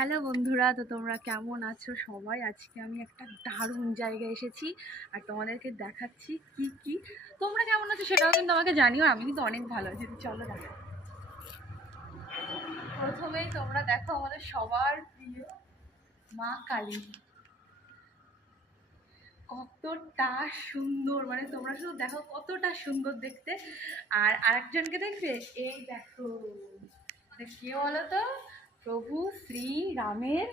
Hello বন্ধুরা, তো তোমরা কেমন আছো সবাই? আজকে আমি একটা দারুণ জায়গায় এসেছি আর তোমাদেরকে দেখাচ্ছি কি কি। তোমরা কেমন আছো সেটাও কিন্তু আমাকে জানিও, আমি কিন্তু অনেক ভালো আছি। চলো দেখা। প্রথমেই তোমরা দেখো আমাদের সবার প্রিয় মা কালী, কতটা সুন্দর, মানে তোমরা শুধু দেখো কতটা সুন্দর দেখতে। আর আরেকজনকে দেখবে, এই দেখো, কে বলো তো? প্রভু শ্রী রামের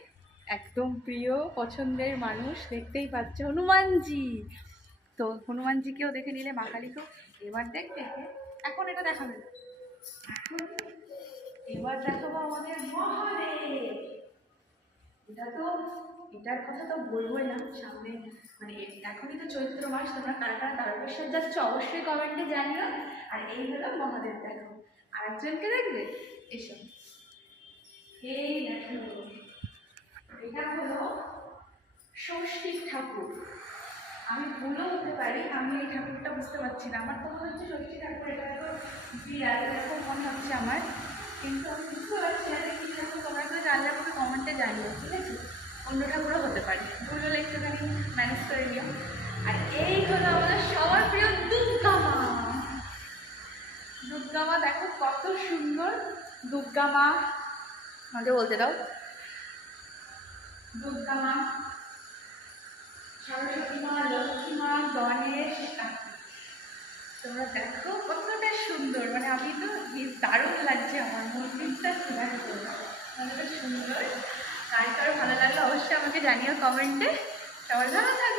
একদম প্রিয় পছন্দের মানুষ, দেখতেই পাচ্ছ, হনুমানজি। তো হনুমানজিকেও দেখে নিলে, মা কালীকেও। এবার দেখবে, এখন এটা দেখাবে না। এখন এবার দেখাবো আমাদের মহাদেব। এটা তো, এটার কথা তো বলবোই না। সামনে মানে এখনই তো চৈত্র মাস, তোমরা কারা কারা তারকেশ্বর যাচ্ছ অবশ্যই কমেন্টে জানিও। আর এই হলো মহাদেব। দেখো আরেকজনকে দেখবে, এসব, এই দেখো, এটা হলো ষষ্ঠীর ঠাকুর। আমি ভুলও হতে পারি, আমি এই ঠাকুরটা বুঝতে পারছি না। আমার তো মনে হচ্ছে ষষ্ঠী ঠাকুর, এটা তো বিরাট এরকম মনে হচ্ছে আমার, কিন্তু আমি বুঝতে পারছি না কি ঠাকুর। তোমরা কেউ জানলে আমাকে কমেন্টে জানিও, ঠিক আছে? অন্য ঠাকুরও হতে পারে, ভুল হলে একটুখানি ম্যানেজ করে নিও। আর এই হলো আমাদের সবার প্রিয় দুর্গা মা। দুর্গা মা দেখো কত সুন্দর। দুর্গা মা আমাকে বলতে দাও। দুর্গা মা, সরস্বতী মা, লক্ষ্মী মা, গণেশ, তোমরা দেখো কতটা সুন্দর। মানে আমি তো দারুণ লাগছে, আমার মন্দিরটা কতটা সুন্দর। কার কার ভালো লাগলো অবশ্যই আমাকে জানিও কমেন্টে। সবাই ভালো থাকবে।